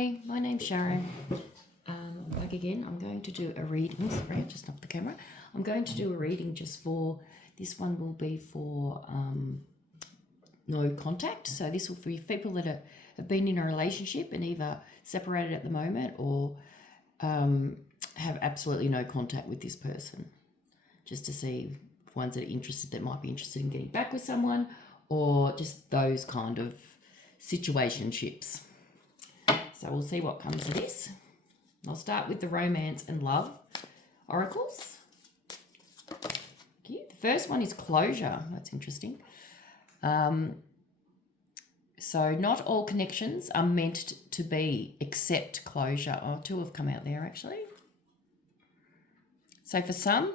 Hi, my name's Sharon. I'm back again. I'm going to do a reading. Sorry, I just knocked the camera. I'm going to do a reading just for, this one will be for no contact. So this will be people that have been in a relationship and either separated at the moment or have absolutely no contact with this person. Just to see ones that are interested, that might be interested in getting back with someone, or just those kind of situationships. So we'll see what comes of this. I'll start with the romance and love oracles. Okay. The first one is closure. That's interesting. So not all connections are meant to be except closure. Oh, two have come out there actually. So for some,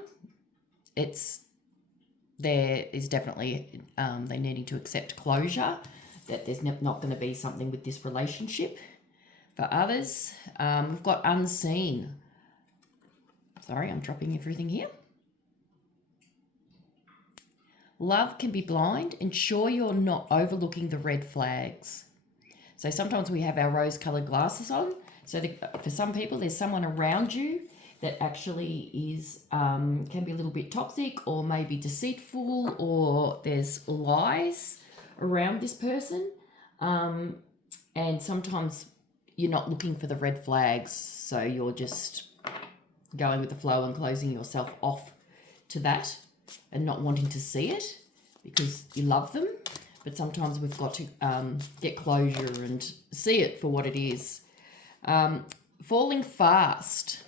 there is definitely they needing to accept closure, that there's not going to be something with this relationship. For others, we've got unseen. Sorry, I'm dropping everything here. Love can be blind. Ensure you're not overlooking the red flags. So sometimes we have our rose-coloured glasses on. So for some people, there's someone around you that actually is can be a little bit toxic or maybe deceitful, or there's lies around this person. And sometimes you're not looking for the red flags, so you're just going with the flow and closing yourself off to that and not wanting to see it because you love them. But sometimes we've got to get closure and see it for what it is. Falling fast.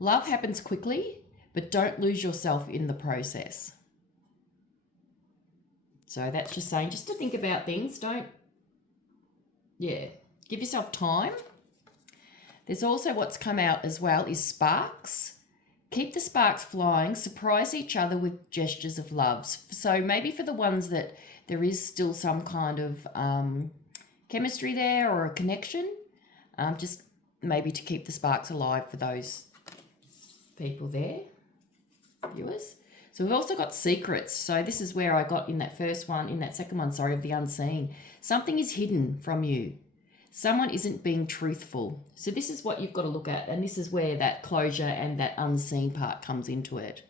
Love happens quickly, but don't lose yourself in the process. So that's just saying, just to think about things, give yourself time. There's also what's come out as well is sparks. Keep the sparks flying. Surprise each other with gestures of love. So maybe for the ones that there is still some kind of chemistry there or a connection, just maybe to keep the sparks alive for those people there, viewers. So we've also got secrets. So this is where I got in that second one, of the unseen. Something is hidden from you. Someone isn't being truthful. So this is what you've got to look at. And this is where that closure and that unseen part comes into it.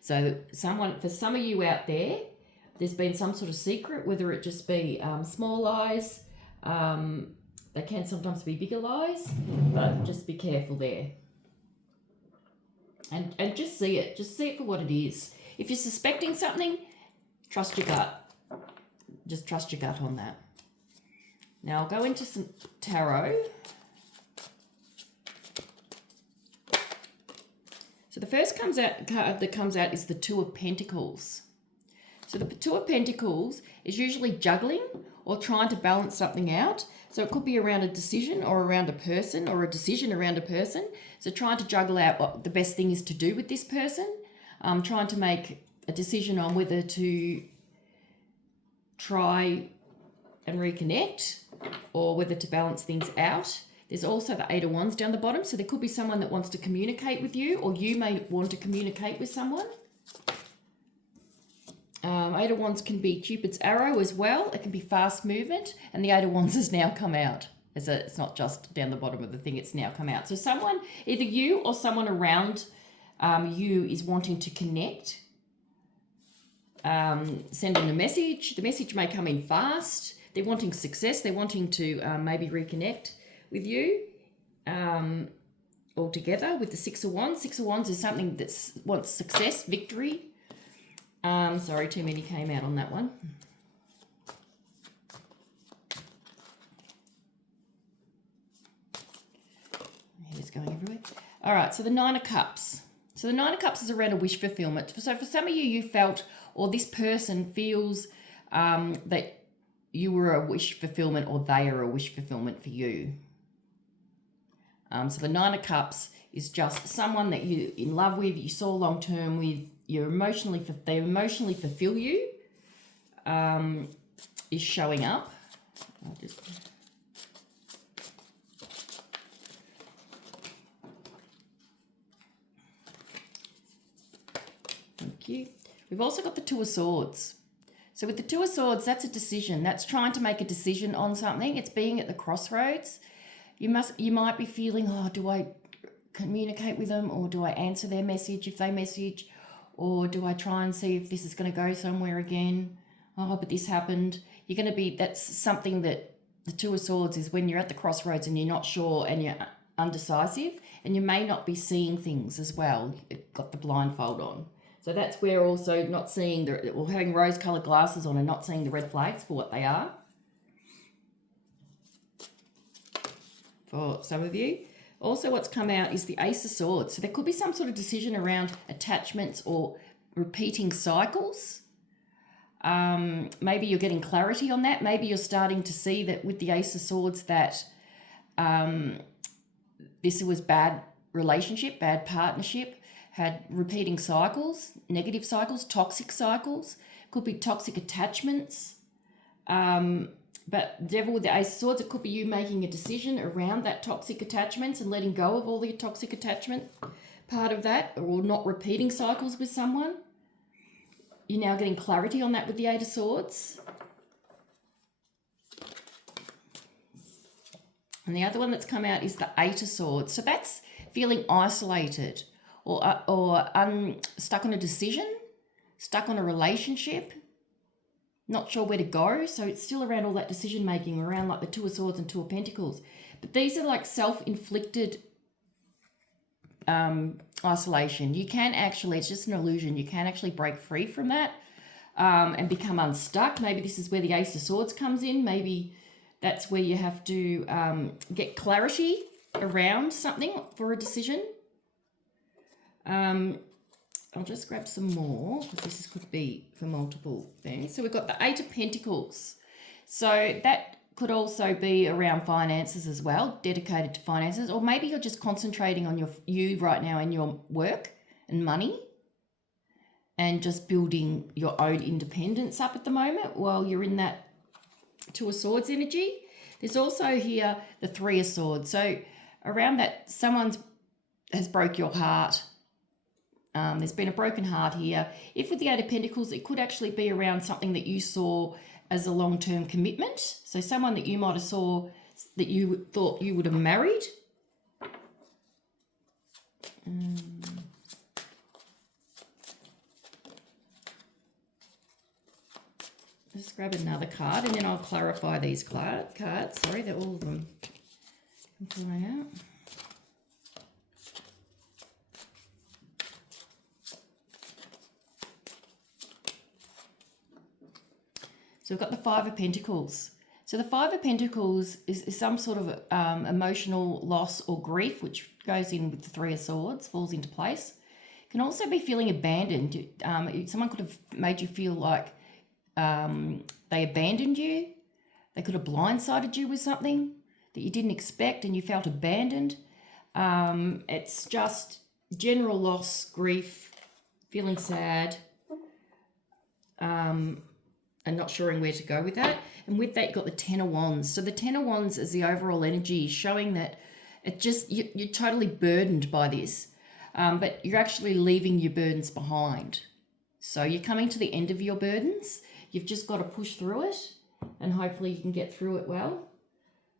So for some of you out there, there's been some sort of secret, whether it just be small lies. They can sometimes be bigger lies, but just be careful there. And just see it. Just see it for what it is. If you're suspecting something, trust your gut. Just trust your gut on that. Now I'll go into some tarot. So the first card that comes out is the Two of Pentacles. So the Two of Pentacles is usually juggling or trying to balance something out. So it could be around a decision or around a person, or a decision around a person. So trying to juggle out what the best thing is to do with this person. Trying to make a decision on whether to try and reconnect or whether to balance things out. There's also the Eight of Wands down the bottom. So there could be someone that wants to communicate with you, or you may want to communicate with someone. Eight of Wands can be Cupid's arrow as well. It can be fast movement, and the Eight of Wands has now come out. It's not just down the bottom of the thing, it's now come out. So someone, either you or someone around you, is wanting to connect, sending a message. The message may come in fast. They're wanting success. They're wanting to maybe reconnect with you all together with the Six of Wands. Six of Wands is something that wants success, victory. Sorry, too many came out on that one. Hair's going everywhere. All right, so the Nine of Cups. So the Nine of Cups is around a wish fulfillment. So for some of you, you felt, or this person feels that you were a wish fulfillment, or they are a wish fulfillment for you. So the Nine of Cups is just someone that you're in love with, you saw long term with, they emotionally fulfill you, is showing up. Thank you. We've also got the Two of Swords. So with the Two of Swords, that's a decision. That's trying to make a decision on something. It's being at the crossroads. You might be feeling, oh, do I communicate with them, or do I answer their message if they message, or do I try and see if this is going to go somewhere again? Oh, but this happened. You're going to be, that's something that the Two of Swords is when you're at the crossroads and you're not sure and you're undecisive, and you may not be seeing things as well. You've got the blindfold on. So that's where also not seeing or having rose-coloured glasses on and not seeing the red flags for what they are. For some of you. Also what's come out is the Ace of Swords. So there could be some sort of decision around attachments or repeating cycles. Maybe you're getting clarity on that. Maybe you're starting to see that with the Ace of Swords that this was bad relationship, bad partnership, had repeating cycles, negative cycles, toxic cycles. Could be toxic attachments. But Devil with the Ace of Swords, it could be you making a decision around that toxic attachments and letting go of all the toxic attachment part of that, or not repeating cycles with someone. You're now getting clarity on that with the Eight of Swords. And the other one that's come out is the Eight of Swords. So that's feeling isolated or stuck on a decision, stuck on a relationship, not sure where to go. So it's still around all that decision making, around like the Two of Swords and Two of Pentacles. But these are like self-inflicted isolation. You can actually, it's just an illusion, you can actually break free from that and become unstuck. Maybe this is where the Ace of Swords comes in. Maybe that's where you have to get clarity around something for a decision. I'll just grab some more because this could be for multiple things. So we've got the Eight of Pentacles. So that could also be around finances as well, dedicated to finances, or maybe you're just concentrating on you right now in your work and money and just building your own independence up at the moment while you're in that Two of Swords energy. There's also here the Three of Swords. So around that, someone has broke your heart. There's been a broken heart here. If with the Eight of Pentacles, it could actually be around something that you saw as a long-term commitment. So someone that you might have saw that you thought you would have married. Just grab another card and then I'll clarify these cards. Sorry, they're all of them can fly out. So we've got the Five of Pentacles. So the Five of Pentacles is some sort of emotional loss or grief, which goes in with the Three of Swords, falls into place. Can also be feeling abandoned. Someone could have made you feel like they abandoned you. They could have blindsided you with something that you didn't expect and you felt abandoned. It's just general loss, grief, feeling sad, and not sure where to go with that. And with that, you've got the Ten of Wands. So the Ten of Wands is the overall energy showing that it just, you're totally burdened by this, but you're actually leaving your burdens behind. So you're coming to the end of your burdens. You've just got to push through it and hopefully you can get through it well.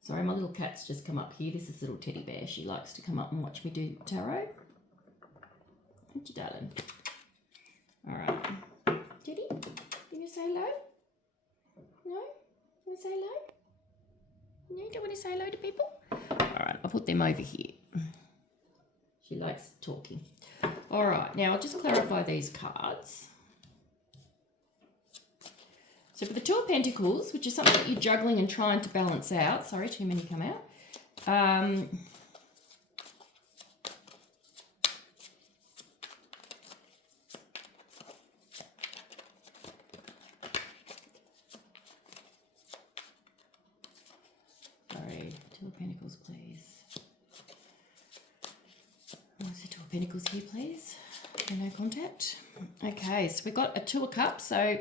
Sorry, my little cat's just come up here. This is little teddy bear. She likes to come up and watch me do tarot. Thank you, darling. All right. Teddy, can you say hello? No? You want to say hello? No, you don't want to say hello to people? All right, I'll put them over here. She likes talking. All right, now I'll just clarify these cards. So for the Two of Pentacles, which is something that you're juggling and trying to balance out. Sorry, too many come out. Sorry, Two of Pentacles, please. What's the Two of Pentacles here, please? No contact. Okay, so we've got a Two of Cups. So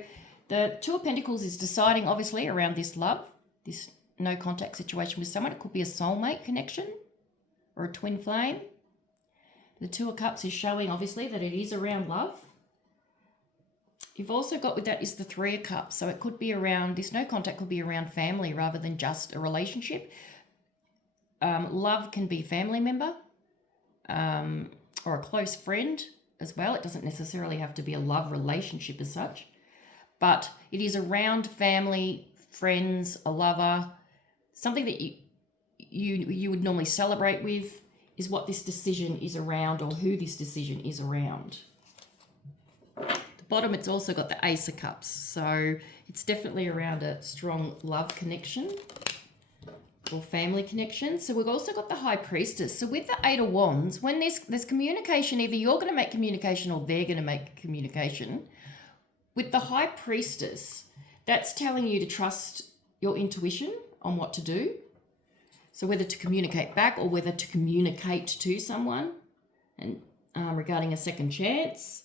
the Two of Pentacles is deciding, obviously, around this love, this no contact situation with someone. It could be a soulmate connection or a twin flame. The Two of Cups is showing, obviously, that it is around love. You've also got with that is the Three of Cups. So it could be around, this no contact could be around family rather than just a relationship. Love can be family member or a close friend as well. It doesn't necessarily have to be a love relationship as such, but it is around family, friends, a lover, something that you would normally celebrate with is what this decision is around, or who this decision is around. The bottom, it's also got the Ace of Cups, so it's definitely around a strong love connection or family connection. So we've also got the High Priestess. So with the Eight of Wands, when there's communication, either you're going to make communication or they're going to make communication. With the High Priestess, that's telling you to trust your intuition on what to do. So whether to communicate back or whether to communicate to someone, and regarding a second chance.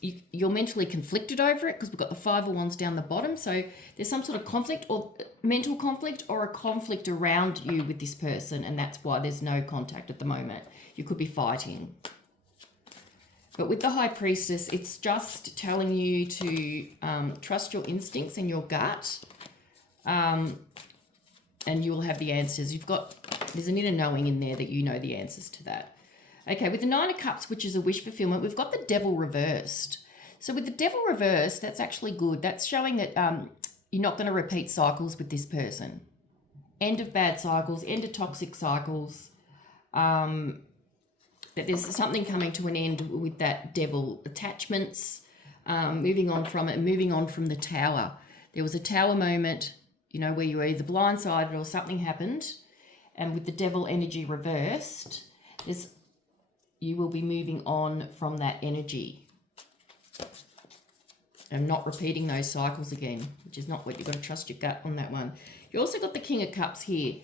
You're mentally conflicted over it because we've got the Five of Wands down the bottom. So there's some sort of conflict, or mental conflict, or a conflict around you with this person, and that's why there's no contact at the moment. You could be fighting. But with the High Priestess, it's just telling you to trust your instincts and your gut, and you'll have the answers. There's an inner knowing in there that you know the answers to that. Okay, with the Nine of Cups, which is a wish fulfillment, we've got the Devil reversed. So with the Devil reversed, that's actually good. That's showing that you're not going to repeat cycles with this person. End of bad cycles, end of toxic cycles. That there's something coming to an end with that Devil. Attachments, moving on from it, moving on from the Tower. There was a Tower moment, where you were either blindsided or something happened. And with the Devil energy reversed, you will be moving on from that energy and not repeating those cycles again, which is not what you've got to trust your gut on that one. You also got the King of Cups here.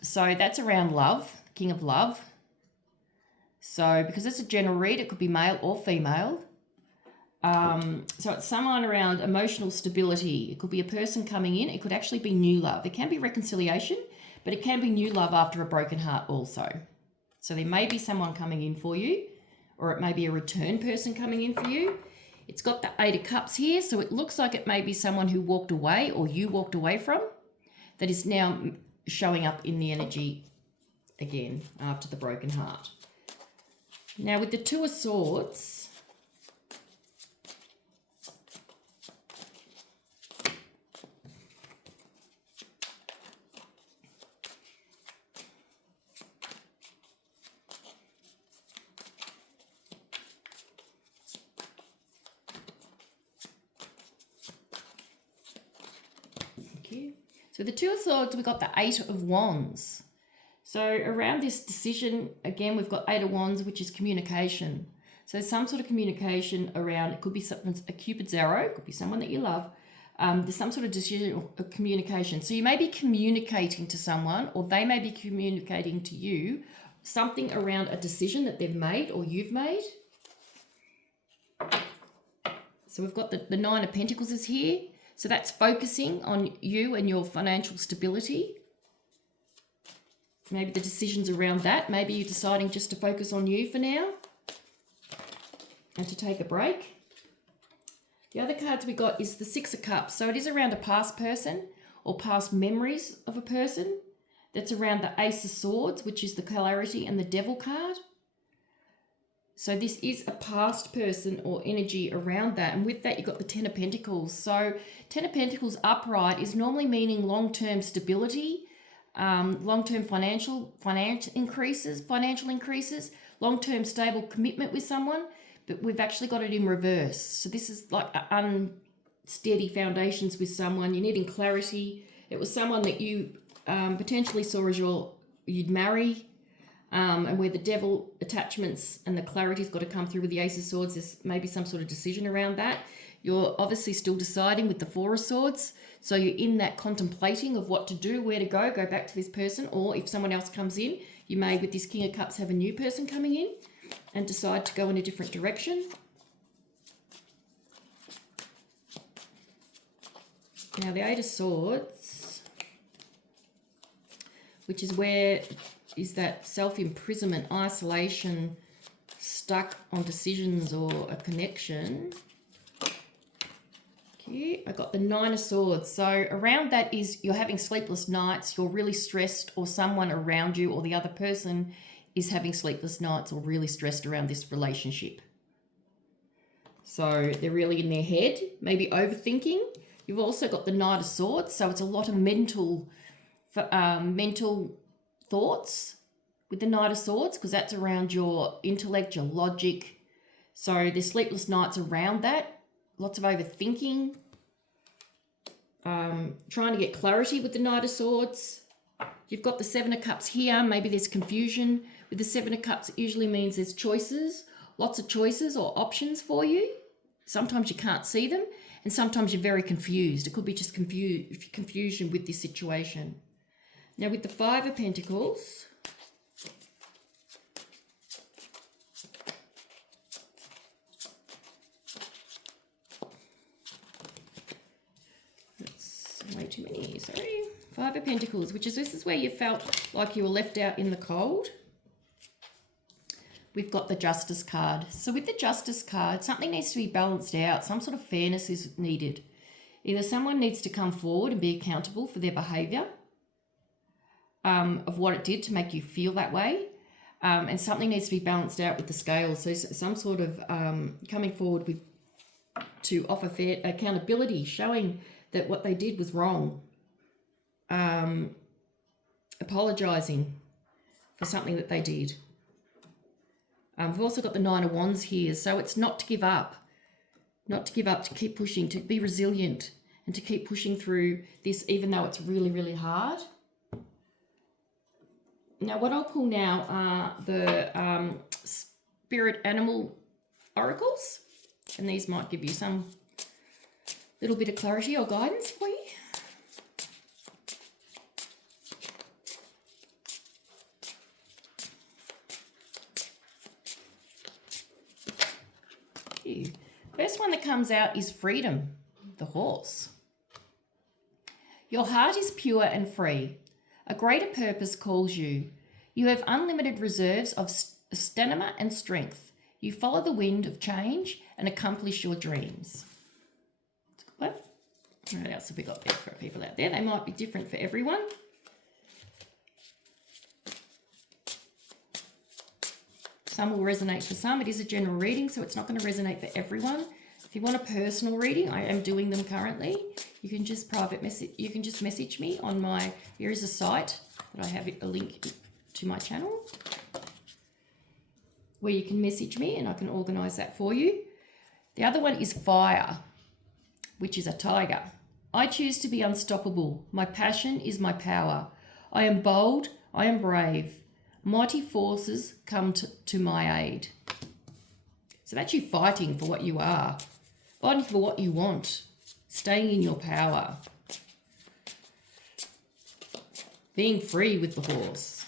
So that's around love, King of Love. So because it's a general read, it could be male or female. So it's someone around emotional stability. It could be a person coming in. It could actually be new love. It can be reconciliation, but it can be new love after a broken heart also. So there may be someone coming in for you, or it may be a return person coming in for you. It's got the Eight of Cups here, so it looks like it may be someone who walked away or you walked away from that is now showing up in the energy again after the broken heart. Now with the Two of Swords, so the Two of Swords, we've got the Eight of Wands. So around this decision, again, we've got Eight of Wands, which is communication. So some sort of communication around, it could be something, a Cupid's arrow, it could be someone that you love. There's some sort of decision or communication. So you may be communicating to someone, or they may be communicating to you, something around a decision that they've made or you've made. So we've got the Nine of Pentacles is here. So that's focusing on you and your financial stability. Maybe the decisions around that. Maybe you're deciding just to focus on you for now and to take a break. The other cards we got is the Six of Cups. So it is around a past person or past memories of a person. That's around the Ace of Swords, which is the clarity, and the Devil card. So this is a past person or energy around that. And with that, you've got the Ten of Pentacles. So Ten of Pentacles upright is normally meaning long-term stability, long-term financial increases, long-term stable commitment with someone. But we've actually got it in reverse. So this is like unsteady foundations with someone. You're needing clarity. It was someone that you potentially saw as you'd marry. And where the Devil attachments and the clarity's got to come through with the Ace of Swords, there's maybe some sort of decision around that. You're obviously still deciding with the Four of Swords. So you're in that contemplating of what to do, where to go back to this person. Or if someone else comes in, you may, with this King of Cups, have a new person coming in and decide to go in a different direction. Now the Eight of Swords, which is where is that self-imprisonment, isolation, stuck on decisions or a connection. Okay, I got the Nine of Swords. So around that is you're having sleepless nights, you're really stressed, or someone around you or the other person is having sleepless nights or really stressed around this relationship. So they're really in their head, maybe overthinking. You've also got the Knight of Swords, so it's a lot of mental thoughts with the Knight of Swords, because that's around your intellect, your logic. So there's sleepless nights around that, lots of overthinking, trying to get clarity with the Knight of Swords. You've got the Seven of Cups here, maybe there's confusion. With the Seven of Cups, it usually means there's choices, lots of choices or options for you. Sometimes you can't see them, and sometimes you're very confused. It could be just confusion with this situation. Now with the Five of Pentacles, that's way too many, sorry. Five of Pentacles, which is this is where you felt like you were left out in the cold. We've got the Justice card. So with the Justice card, something needs to be balanced out. Some sort of fairness is needed. Either someone needs to come forward and be accountable for their behaviour, of what it did to make you feel that way, and something needs to be balanced out with the scales. So some sort of coming forward with to offer fair accountability, showing that what they did was wrong, apologising for something that they did. We've also got the Nine of Wands here, so it's not to give up, to keep pushing, to be resilient and to keep pushing through this even though it's really, really hard. Now what I'll pull now are the Spirit Animal Oracles, and these might give you some little bit of clarity or guidance for you. First one that comes out is Freedom, the horse. Your heart is pure and free. A greater purpose calls you. You have unlimited reserves of stamina and strength. You follow the wind of change and accomplish your dreams. That's a good one. What else have we got there for people out there? They might be different for everyone. Some will resonate for some. It is a general reading, so it's not going to resonate for everyone. If you want a personal reading, I am doing them currently. You can just message me on my, here is a site that I have a link to my channel where you can message me and I can organise that for you. The other one is Fire, which is a tiger. I choose to be unstoppable. My passion is my power. I am bold. I am brave. Mighty forces come to my aid. So that's you fighting for what you are, fighting for what you want, staying in your power, being free with the horse.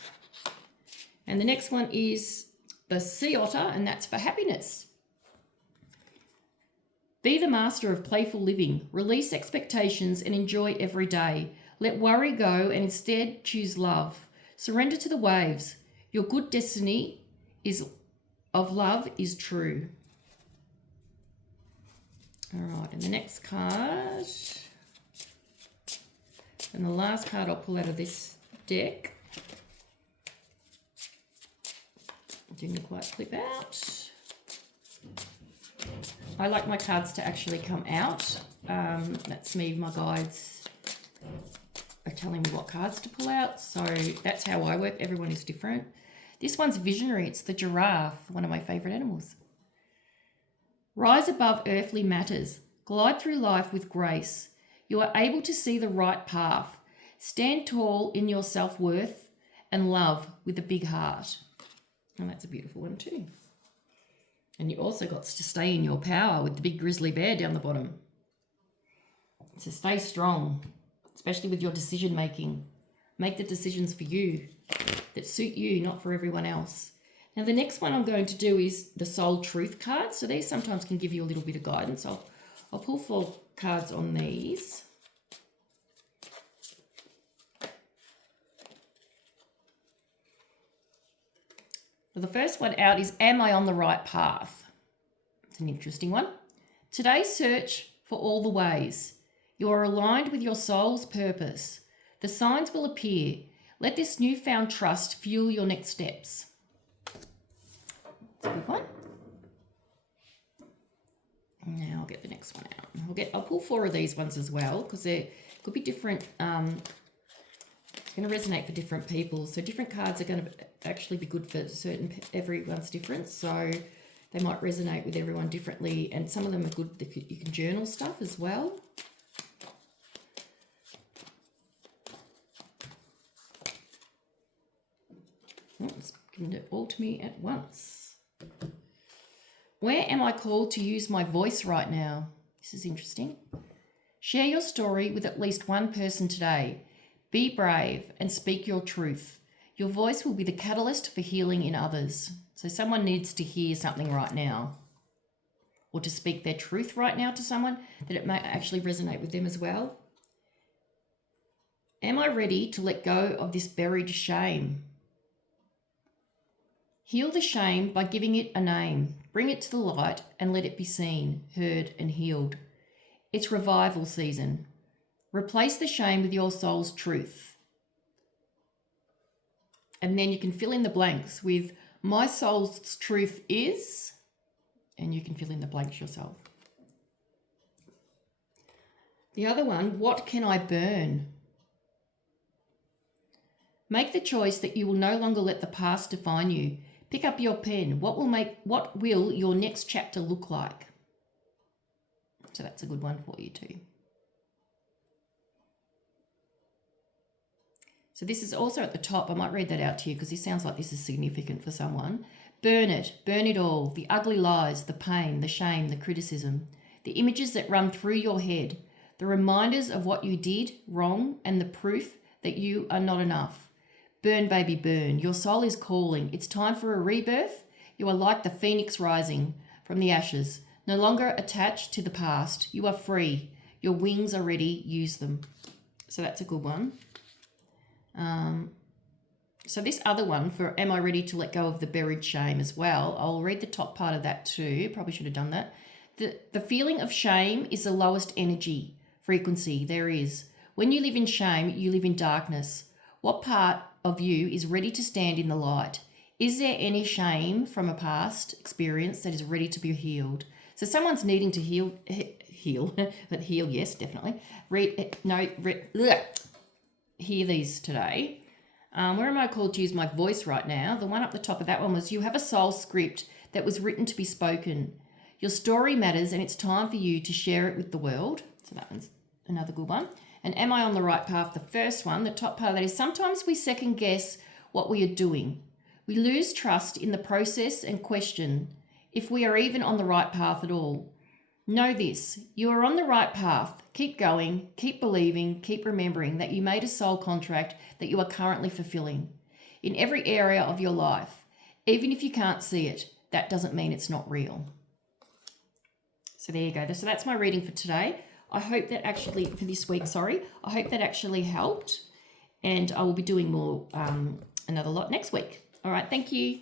And the next one is the Sea Otter, and that's for happiness. Be the master of playful living. Release expectations and enjoy every day. Let worry go and instead choose love. Surrender to the waves. Your good destiny of love is true. All right, and the next card, and the last card I'll pull out of this deck. Didn't quite flip out. I like my cards to actually come out. That's me, my guides are telling me what cards to pull out, so that's how I work. Everyone is different. This one's visionary. It's the giraffe, one of my favourite animals. Rise above earthly matters. Glide through life with grace. You are able to see the right path. Stand tall in your self-worth and love with a big heart. And that's a beautiful one too. And you also got to stay in your power with the big grizzly bear down the bottom. So stay strong, especially with your decision making. Make the decisions for you that suit you, not for everyone else. Now the next one I'm going to do is the Soul Truth card. So these sometimes can give you a little bit of guidance. I'll pull 4 cards on these. For Well, the first one out is, am I on the right path? It's an interesting one. Today, search for all the ways. You are aligned with your soul's purpose. The signs will appear. Let this newfound trust fuel your next steps. It's a good one. Now I'll get the next one out. I'll pull 4 of these ones as well, because they could be different. It's going to resonate for different people. So different cards are going to actually be good for everyone's different. So they might resonate with everyone differently. And some of them are good. You can journal stuff as well. It's giving it all to me at once. Where am I called to use my voice right now? This is interesting. Share your story with at least one person today. Be brave and speak your truth. Your voice will be the catalyst for healing in others. So someone needs to hear something right now, or to speak their truth right now to someone, that it may actually resonate with them as well. Am I ready to let go of this buried shame? Heal the shame by giving it a name. Bring it to the light and let it be seen, heard, and healed. It's revival season. Replace the shame with your soul's truth. And then you can fill in the blanks with, my soul's truth is, and you can fill in the blanks yourself. The other one, what can I burn? Make the choice that you will no longer let the past define you. Pick up your pen. What will your next chapter look like? So that's a good one for you too. So this is also at the top. I might read that out to you because this sounds like this is significant for someone. Burn it all. The ugly lies, the pain, the shame, the criticism, the images that run through your head, the reminders of what you did wrong, and the proof that you are not enough. Burn, baby, burn. Your soul is calling. It's time for a rebirth. You are like the phoenix rising from the ashes, no longer attached to the past. You are free. Your wings are ready. Use them. So that's a good one. So this other one for, am I ready to let go of the buried shame as well? I'll read the top part of that too. Probably should have done that. The feeling of shame is the lowest energy frequency there is. When you live in shame, you live in darkness. What part of you is ready to stand in the light? Is there any shame from a past experience that is ready to be healed? So someone's needing to heal, but heal, yes, definitely. Hear these today. Where am I called to use my voice right now? The one up the top of that one was, you have a soul script that was written to be spoken. Your story matters and it's time for you to share it with the world. So that one's another good one. And am I on the right path? The first one, the top part of that is, sometimes we second guess what we are doing. We lose trust in the process and question if we are even on the right path at all. Know this, you are on the right path. Keep going, keep believing, keep remembering that you made a soul contract that you are currently fulfilling in every area of your life. Even if you can't see it, that doesn't mean it's not real. So there you go. So that's my reading for today. I hope that actually, for this week, I hope that actually helped. And I will be doing more, another lot next week. All right, thank you.